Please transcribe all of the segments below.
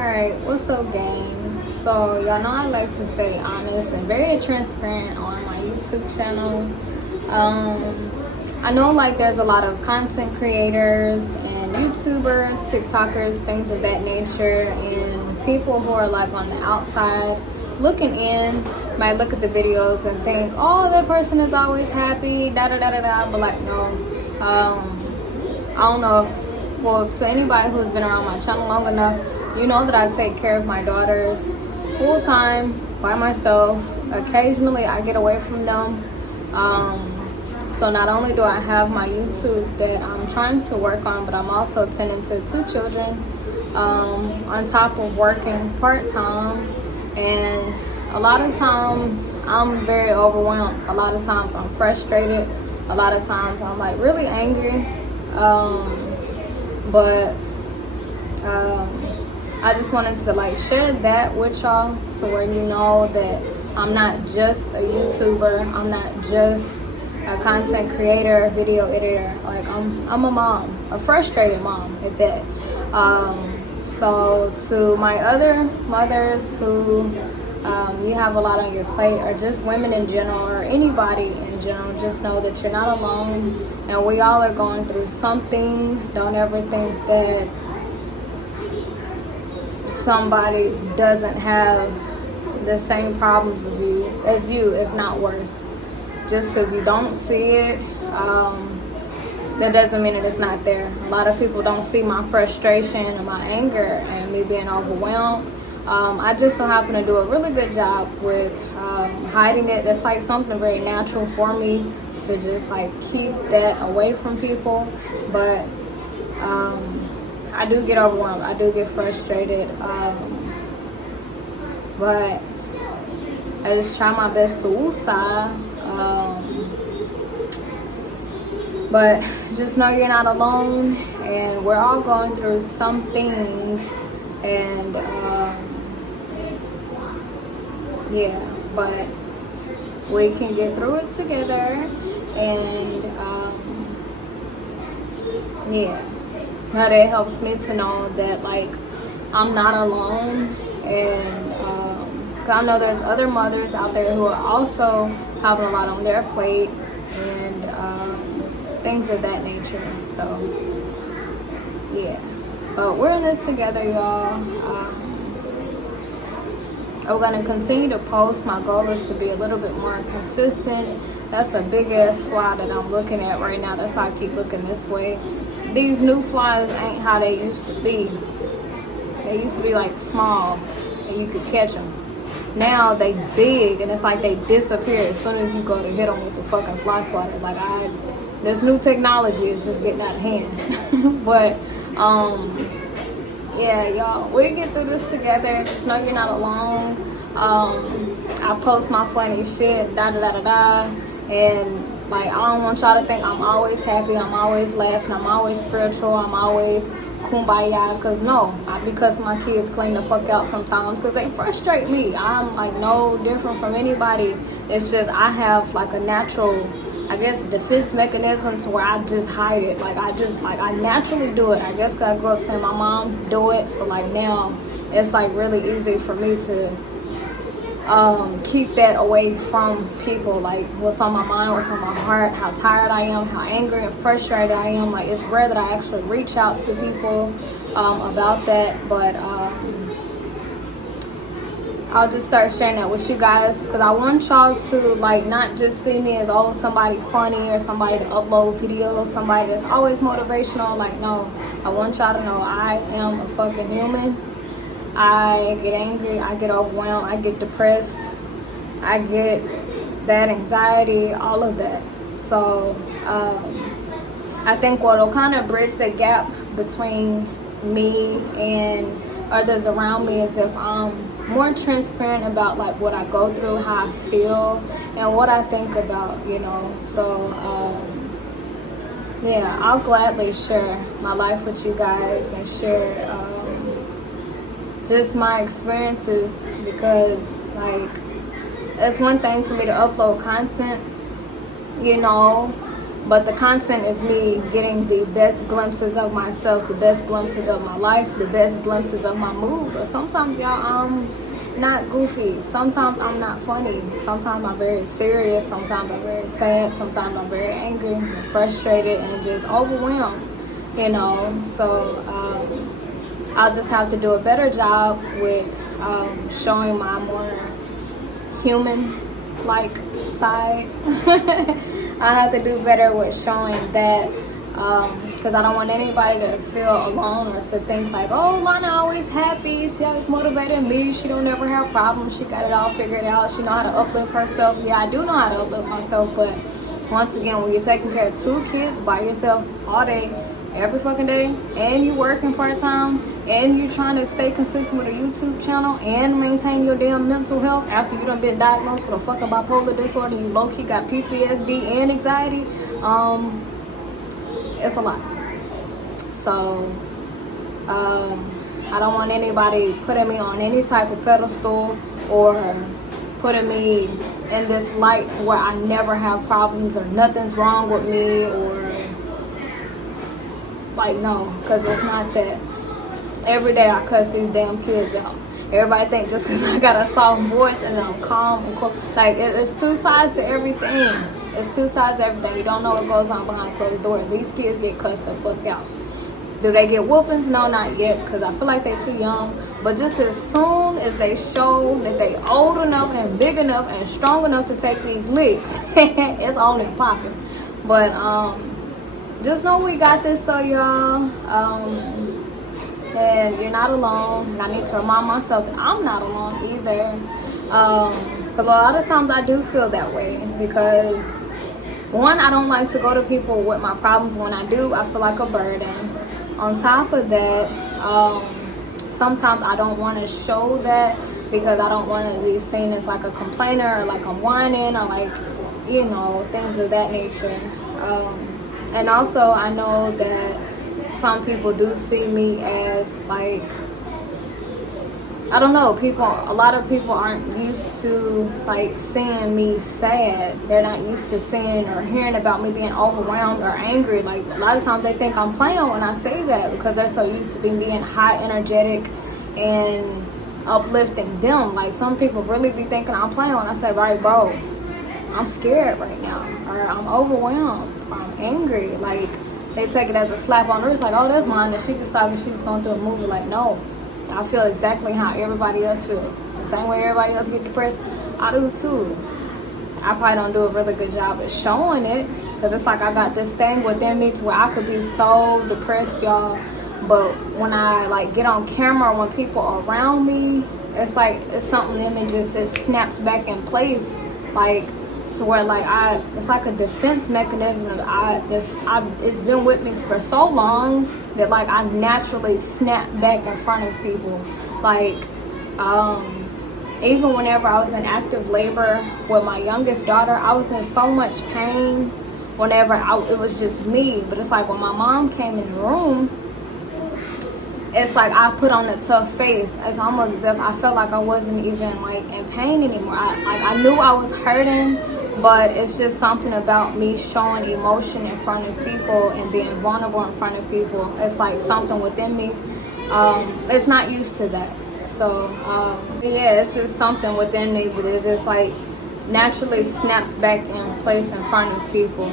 Alright, what's up, gang? So, y'all know I like to stay honest and very transparent on my YouTube channel. I know like there's a lot of content creators and YouTubers, TikTokers, things of that nature, and people who are like on the outside looking in might look at the videos and think, oh, that person is always happy, da da da da da, but like, no. I don't know if, well, to anybody who's been around my channel long enough, you know that I take care of my daughters full time by myself. Occasionally I get away from them. So not only do I have my YouTube that I'm trying to work on, but I'm also tending to 2 children on top of working part-time. And a lot of times I'm very overwhelmed. A lot of times I'm frustrated. A lot of times I'm like really angry. But I just wanted to like share that with y'all to where you know that I'm not just a YouTuber. I'm not just a content creator, a video editor. Like I'm a mom, a frustrated mom at that. So to my other mothers who you have a lot on your plate, or just women in general, or anybody in general, just know that you're not alone, and we all are going through something. Don't ever think that somebody doesn't have the same problems as you, if not worse. Just because you don't see it, that doesn't mean that it's not there. A lot of people don't see my frustration and my anger and me being overwhelmed. I just so happen to do a really good job with hiding it. That's like something very natural for me to just like keep that away from people. But I do get overwhelmed. I do get frustrated. But I just try my best to woosah. But just know you're not alone, and we're all going through something. And yeah, but we can get through it together. And yeah, now that helps me to know that like I'm not alone. And 'cause I know there's other mothers out there who are also having a lot on their plate, and things of that nature. So yeah, but we're in this together, y'all. I'm gonna continue to post. My goal is to be a little bit more consistent. That's a big ass fly that I'm looking at right now. That's why I keep looking this way. These new flies ain't how they used to be. They used to be like small and you could catch them. Now they big and it's like they disappear as soon as you go to hit them with the fucking fly swatter. Like this new technology is just getting out of hand. But yeah, y'all, we get through this together. Just know you're not alone. I post my funny shit, da da da da da, and like I don't want y'all to think I'm always happy, I'm always laughing, I'm always spiritual, I'm always kumbaya. Cause no, because my kids clean the fuck out sometimes because they frustrate me. I'm like no different from anybody. It's just I have like a natural, I guess, defense mechanism to where I just hide it. Like I naturally do it. I guess because I grew up seeing my mom do it. So like now it's like really easy for me to keep that away from people. Like what's on my mind, what's on my heart, how tired I am, how angry and frustrated I am. Like it's rare that I actually reach out to people about that. But I'll just start sharing that with you guys because I want y'all to like not just see me as somebody funny or somebody to upload videos, somebody that's always motivational. Like no, I want y'all to know I am a fucking human. I get angry, I get overwhelmed, I get depressed, I get bad anxiety, all of that. So I think what'll kind of bridge the gap between me and others around me is if I'm more transparent about like what I go through, how I feel, and what I think about, you know. So yeah, I'll gladly share my life with you guys and share just my experiences, because like it's one thing for me to upload content, you know, But the content is me getting the best glimpses of myself, the best glimpses of my life, the best glimpses of my mood. But sometimes, y'all, I'm not goofy. Sometimes I'm not funny. Sometimes I'm very serious. Sometimes I'm very sad. Sometimes I'm very angry and frustrated and just overwhelmed, you know. So I'll just have to do a better job with showing my more human-like side. I have to do better with showing that, because I don't want anybody to feel alone or to think like, oh, Lana always happy, she always motivated me, she don't ever have problems, she got it all figured out, she know how to uplift herself. Yeah, I do know how to uplift myself, but once again, when you're taking care of 2 kids by yourself all day, every fucking day, and you working part-time, and you trying to stay consistent with a YouTube channel and maintain your damn mental health after you done been diagnosed with a fucking bipolar disorder, you low-key got PTSD and anxiety, it's a lot. So I don't want anybody putting me on any type of pedestal or putting me in this light to where I never have problems or nothing's wrong with me, or like, no, because it's not that. Every day I cuss these damn kids out. Everybody think just because I got a soft voice and I'm calm and cool. Like, it's 2 sides to everything. It's 2 sides to everything. You don't know what goes on behind closed doors. These kids get cussed the fuck out. Do they get whoopings? No, not yet, because I feel like they're too young. But just as soon as they show that they old enough and big enough and strong enough to take these licks, it's on and popping. But just know we got this though, y'all. And you're not alone. And I need to remind myself that I'm not alone either. Because a lot of times I do feel that way. Because, one, I don't like to go to people with my problems. When I do, I feel like a burden. On top of that, sometimes I don't want to show that because I don't want to be seen as like a complainer or like I'm whining or like, you know, things of that nature. And also I know that some people do see me as like, I don't know, a lot of people aren't used to like seeing me sad. They're not used to seeing or hearing about me being overwhelmed or angry. Like, a lot of times they think I'm playing when I say that because they're so used to being high energetic and uplifting them. Like, some people really be thinking I'm playing when I say, right, bro, I'm scared right now, or I'm overwhelmed, or I'm angry. Like, they take it as a slap on the wrist, like, oh, that's mine, and she just thought she was going through a movie. Like, no, I feel exactly how everybody else feels. The same way everybody else get depressed, I do too. I probably don't do a really good job at showing it, because it's like I got this thing within me to where I could be so depressed, y'all. But when I like get on camera, when people are around me, it's like it's something in me just it snaps back in place, like to where like it's like a defense mechanism that it's been with me for so long that like I naturally snap back in front of people. Like even whenever I was in active labor with my youngest daughter, I was in so much pain whenever it was just me. But it's like when my mom came in the room, it's like I put on a tough face. It's almost as if I felt like I wasn't even like in pain anymore. I knew I was hurting, but it's just something about me showing emotion in front of people and being vulnerable in front of people. It's like something within me. It's not used to that. So yeah, it's just something within me, but it just like naturally snaps back in place in front of people.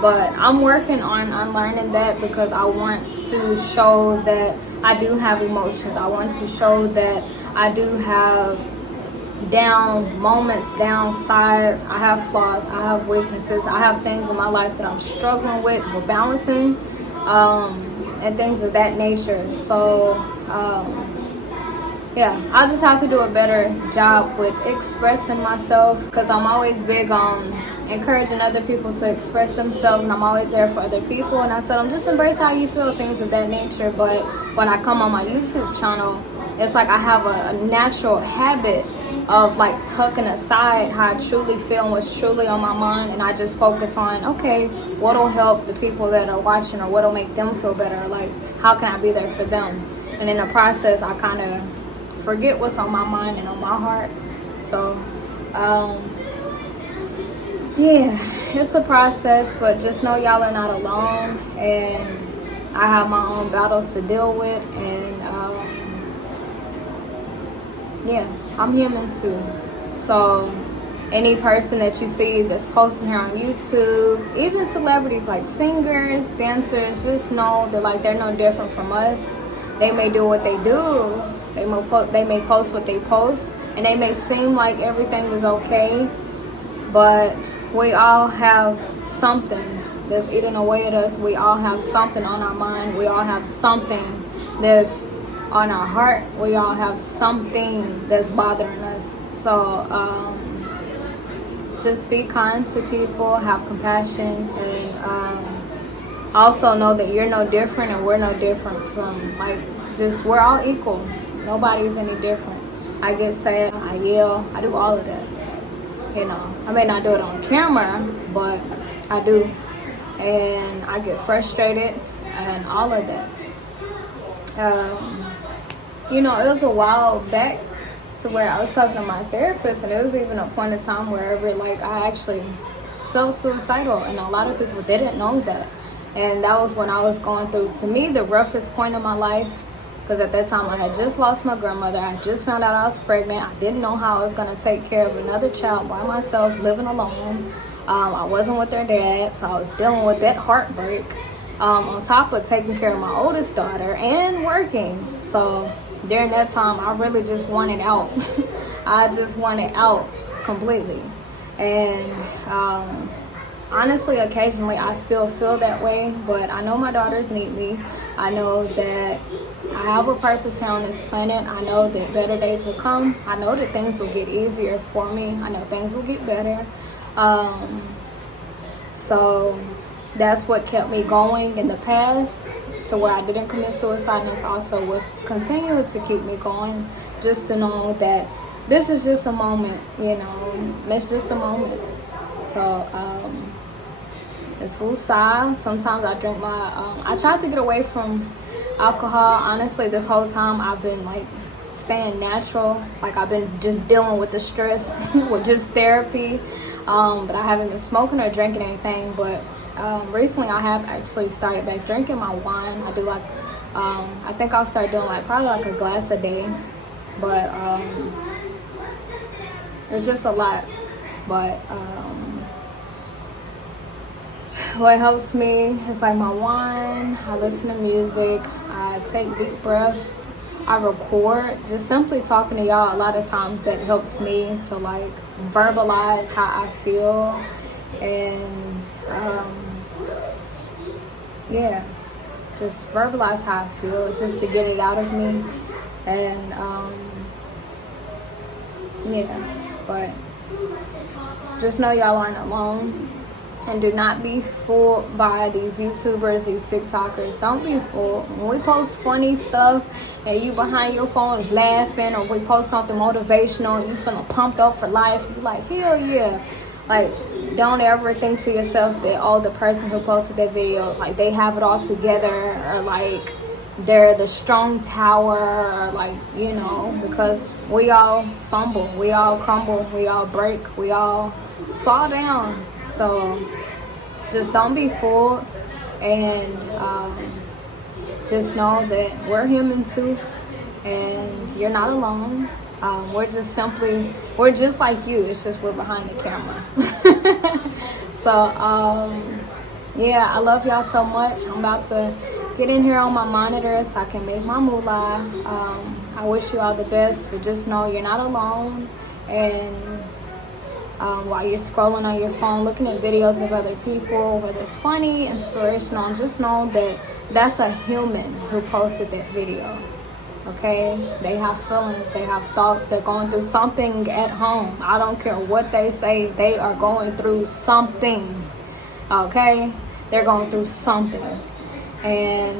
But I'm working on unlearning that because I want to show that I do have emotions. I want to show that I do have down moments, down sides. I have flaws, I have weaknesses, I have things in my life that I'm struggling with balancing, and things of that nature. So yeah, I just have to do a better job with expressing myself, because I'm always big on encouraging other people to express themselves, and I'm always there for other people, and I tell them just embrace how you feel, things of that nature. But when I come on my YouTube channel, it's like I have a natural habit of like tucking aside how I truly feel and what's truly on my mind, and I just focus on, okay, what'll help the people that are watching, or what'll make them feel better, like how can I be there for them. And in the process I kind of forget what's on my mind and on my heart. So Yeah, it's a process, but just know y'all are not alone, and I have my own battles to deal with, and yeah, I'm human too. So any person that you see that's posting here on YouTube, even celebrities like singers, dancers, just know that like they're no different from us. They may do what they do. They may post what they post, and they may seem like everything is okay, but we all have something that's eating away at us. We all have something on our mind. We all have something that's on our heart. We all have something that's bothering us. So just be kind to people, have compassion, and also know that you're no different and we're no different from, like, just we're all equal. Nobody's any different. I get sad, I yell, I do all of that. You know, I may not do it on camera, but I do. And I get frustrated and all of that. You know, it was a while back to where I was talking to my therapist, and it was even a point in time where like I actually felt suicidal, and a lot of people didn't know that. And that was when I was going through, to me, the roughest point of my life. Because at that time, I had just lost my grandmother. I just found out I was pregnant. I didn't know how I was going to take care of another child by myself, living alone. I wasn't with their dad, so I was dealing with that heartbreak. On top of taking care of my oldest daughter and working. So during that time, I really just wanted out. I just wanted out completely. And honestly, occasionally I still feel that way, but I know my daughters need me. I know that I have a purpose here on this planet. I know that better days will come. I know that things will get easier for me. I know things will get better. So that's what kept me going in the past to where I didn't commit suicide, and it's also what's continuing to keep me going, just to know that this is just a moment, you know, it's just a moment. So it's woosah. Sometimes I drink I tried to get away from alcohol. Honestly, this whole time I've been like staying natural. Like I've been just dealing with the stress with just therapy. But I haven't been smoking or drinking anything. But recently I have actually started back drinking my wine. I do like, I think I'll start doing like probably like a glass a day. But it's just a lot. But what helps me is like my wine. I listen to music. I take deep breaths. I record. Just simply talking to y'all, a lot of times that helps me to like verbalize how I feel, and yeah, just verbalize how I feel, just to get it out of me. And yeah, but just know y'all aren't alone. And do not be fooled by these YouTubers, these TikTokers. Don't be fooled. When we post funny stuff and you behind your phone laughing, or we post something motivational and you feeling pumped up for life, you like, hell yeah. Like, don't ever think to yourself that, oh, the person who posted that video, like, they have it all together, or like they're the strong tower, or like, you know, because we all fumble, we all crumble, we all break, we all fall down. So just don't be fooled, and just know that we're human too, and you're not alone. We're just like you. It's just we're behind the camera. So yeah, I love y'all so much. I'm about to get in here on my monitor so I can make my moolah. I wish you all the best, but just know you're not alone. And while you're scrolling on your phone, looking at videos of other people, whether it's funny, inspirational, just know that that's a human who posted that video. Okay? They have feelings, they have thoughts, they're going through something at home. I don't care what they say, they are going through something. Okay? They're going through something. And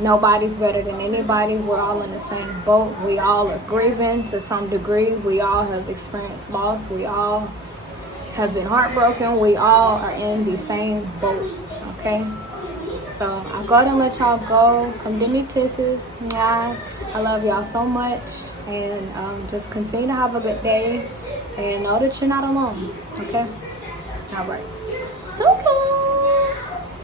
nobody's better than anybody. We're all in the same boat. We all are grieving to some degree. We all have experienced loss. We all have been heartbroken. We all are in the same boat. Okay? So I'll go ahead and let y'all go. Come give me kisses. Yeah. I love y'all so much. And just continue to have a good day. And know that you're not alone. Okay? All right. So